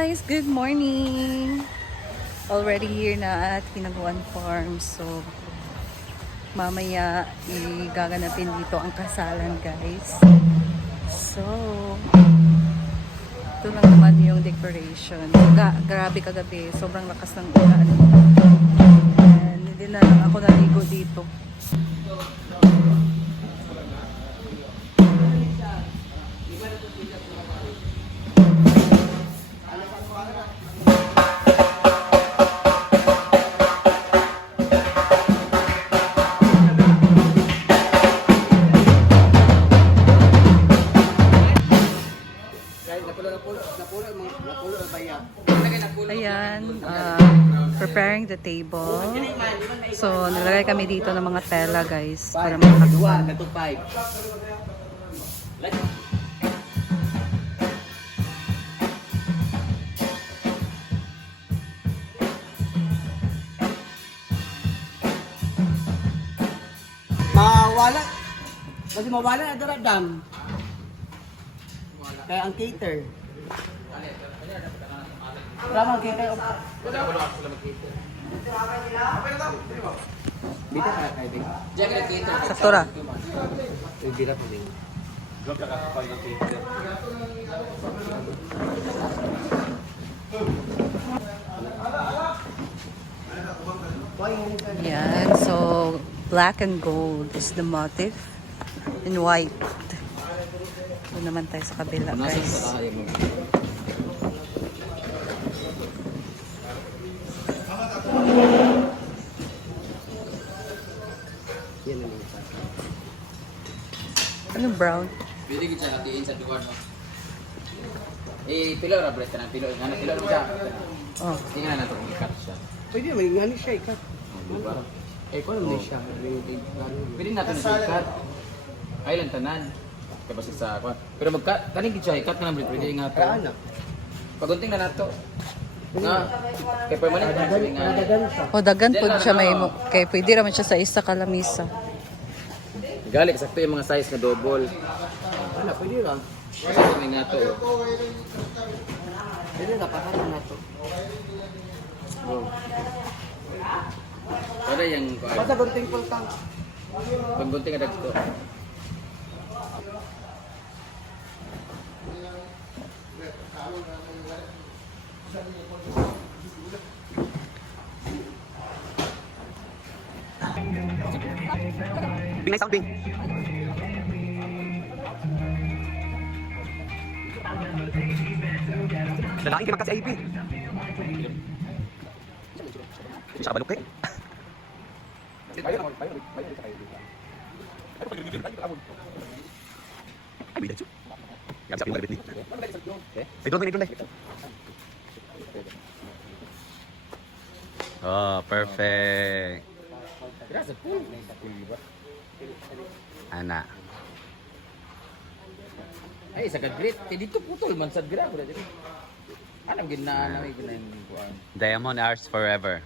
guys! Good morning! Already here na at Kinaguan Farm. So, mamaya igaganapin dito ang kasalan guys. So, ito lang naman yung decoration. Grabe kagabi. Sobrang lakas ng ulan. And hindi na lang ako naligo dito. Ayan, preparing the table. So, nilagay kami dito ng mga tela guys para makakatuan. Mawala. Kasi mawala na daradam. Kaya ang cater. Tama ang cater. Bita ka kay Bing. Diyan ka cater. Saktura. Bita pa Bing. Yan, so black and gold is the motif and white. Doon naman tayo sa kabila guys. Ano brown? Pwede ko siya hatiin sa duwan. Pilo ra breast na pilo. Nga pilo ra siya. Oh. Tingnan na to kung i-cut siya. Pwede naman ingani siya ikat. Kung ano siya. Pwede natin siya i-cut. Ay lang tanan. Kaya basta sa kwan. Pero mag-cut, kaning siya i-cut na lang pwede nga to. Kaana. Pagunting na nato. Nga. Kaya permanent na siya nga. O dagan po siya may kay pwede raman siya sa isa kalamisa. Galik sakto yung mga size na double. Ano, pwede lang. Kasi may nga to. Pwede lang, patahan na to. Para yung Basta gunting pultang. paggunting na dagto. Bing, nice out, Bing. Lalaking kay magkasi AP. Sa balok eh. Ay, bida. Yan sa pinag ni. Ay, doon na. Oh, perfect. Ana. Ay, sa gagrit. Dito putol man sa gra. Anong gina may gina yung kuan. Diamond ours forever.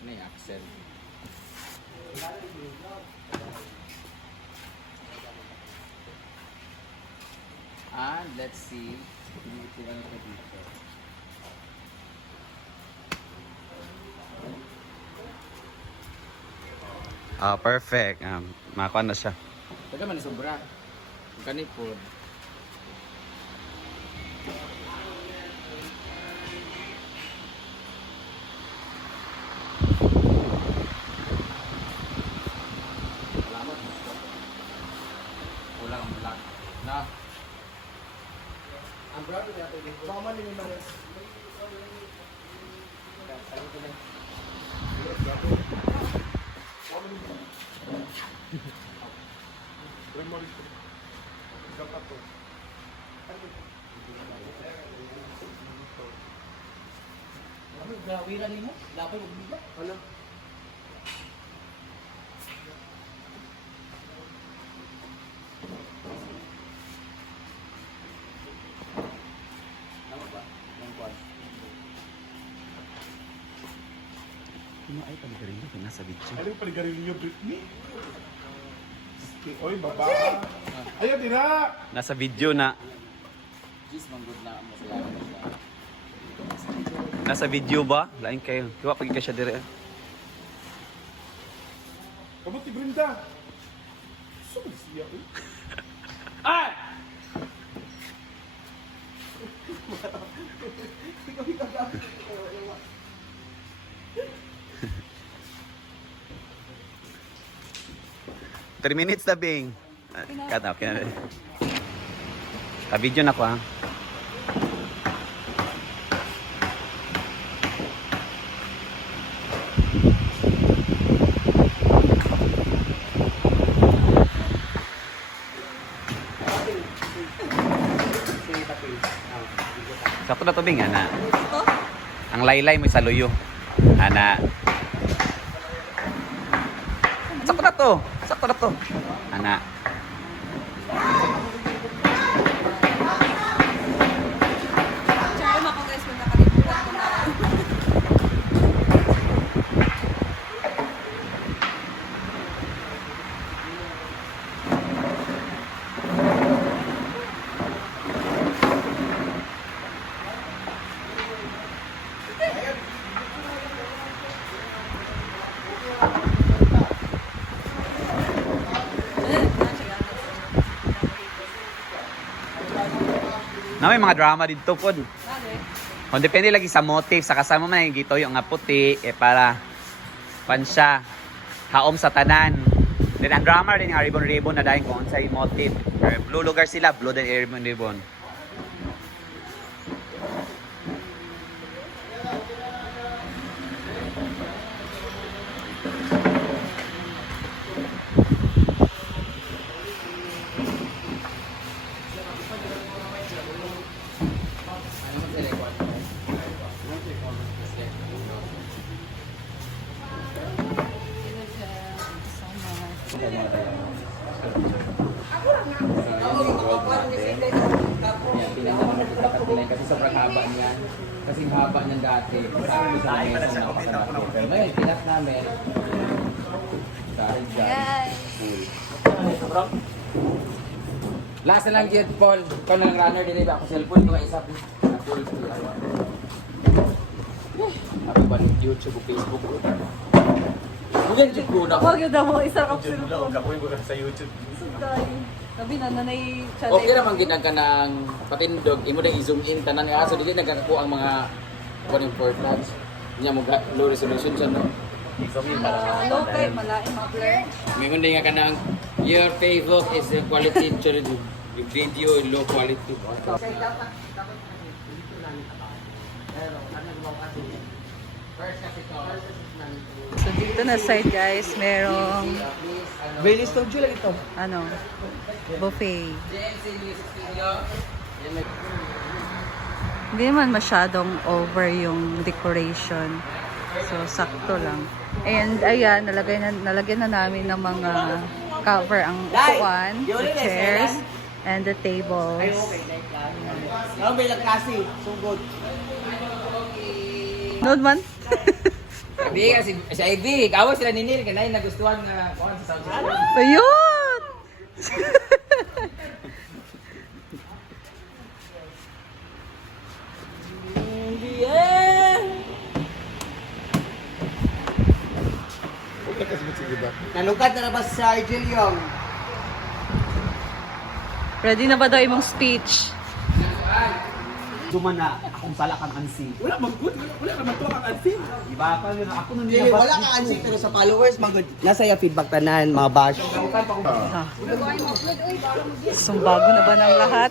Ano yung accent? And let's see. Tinitiran ko dito. Oh, perfect. Makuha na siya. Taga man sobra. Kanip po. Kulang ang black. Na. Ang brown niya to, Bing. Baka man yung manis. Ano gawiran nimo? Lapay mo biba? Ano? Tama ba? Ang kuan. Ano ay paligarilyo kung nasa video? Aling paligarilyo, Britney? Oy, baba. Ayaw, tira! Nasa video na. least manggod na masaya na siya. Nasa video ba? Lain kayo. Kiwa pag siya dire. Kamuti Brenda. Saan siya? Ay! Three minutes na bing. Cut off. Ka-video na ko ha. Sakto na to bing, ana. Ang laylay mo sa luyo. Ana. Sakto na to. Sakto na to. Ana. Tsaka ako guys, may nakalimutan ko na. Na may mga drama dito po. Kung depende lagi sa motive, sa kasama man yung gito yung nga puti, para pansya, haom sa tanan. Then ang drama rin yung ribbon-ribbon na dahil kung sa yung motive. Blue lugar sila, blue din ribbon-ribbon. Kasi sobrang haba niyan. Kasi haba niyan dati. Sabi mo sa mesa na ako. Pero ngayon, pinas namin. Dahil dyan. Last na lang, Jet Paul. Ikaw na lang runner, din ba ako cellphone ko isa. Ako ba ng YouTube o Facebook ko? Bulan Jet ko na. Huwag yun daw mo, isang option ko. Kapuin ko sa YouTube. Sabi na, nanay channel. Okay naman ginag ka ng patindog, imo na i-zoom in tanan nga aso dili nagkakakuha ang mga one importance. Nya mo low resolution siya no. Low kay, malain ma-blur. Mingon din nga ka ng your Facebook is the quality yung video low quality. So dito na side guys, merong Very studio lang ito. ano, buffet. Hindi naman masyadong over yung decoration. So sakto lang. And ayan, nalagyan na namin ng mga cover ang upuan, the chairs, and the tables. May kasi, sugod. Nood man? Sabi kasi si Ivy, kawa sila ni Neil kanay nagustuhan nga kuan sa South Sudan. Ayun! Nalugad na ba si Argel yung? Ready na ba daw imong speech? Dumana, akong sala kang ansi. Wala naman to kang ansin. Iba pa yun, ako nung Dili, wala ka ansik pero sa followers, manggod. Nasa yung feedback tanan, mga bash. Ah. So bago na ba ng lahat?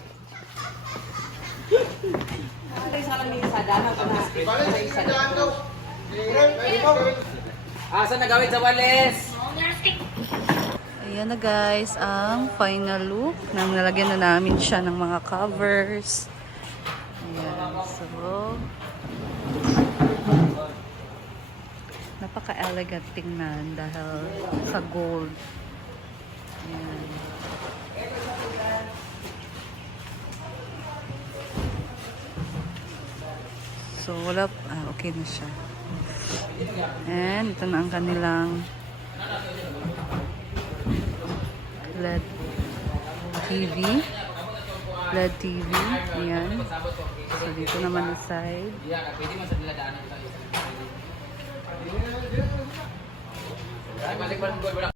Asa na gawin sa Wales? Ayan na guys, ang final look. Nalagyan na namin siya ng mga covers. Ayan, so napaka-elegant tingnan dahil sa gold. Ayan. So wala, okay na siya. And ito na ang kanilang LED TV LED TV. Ayan. So, dito naman ang side. Yeah, pwede mo sa niladaanan ito. Ay, balik pa ng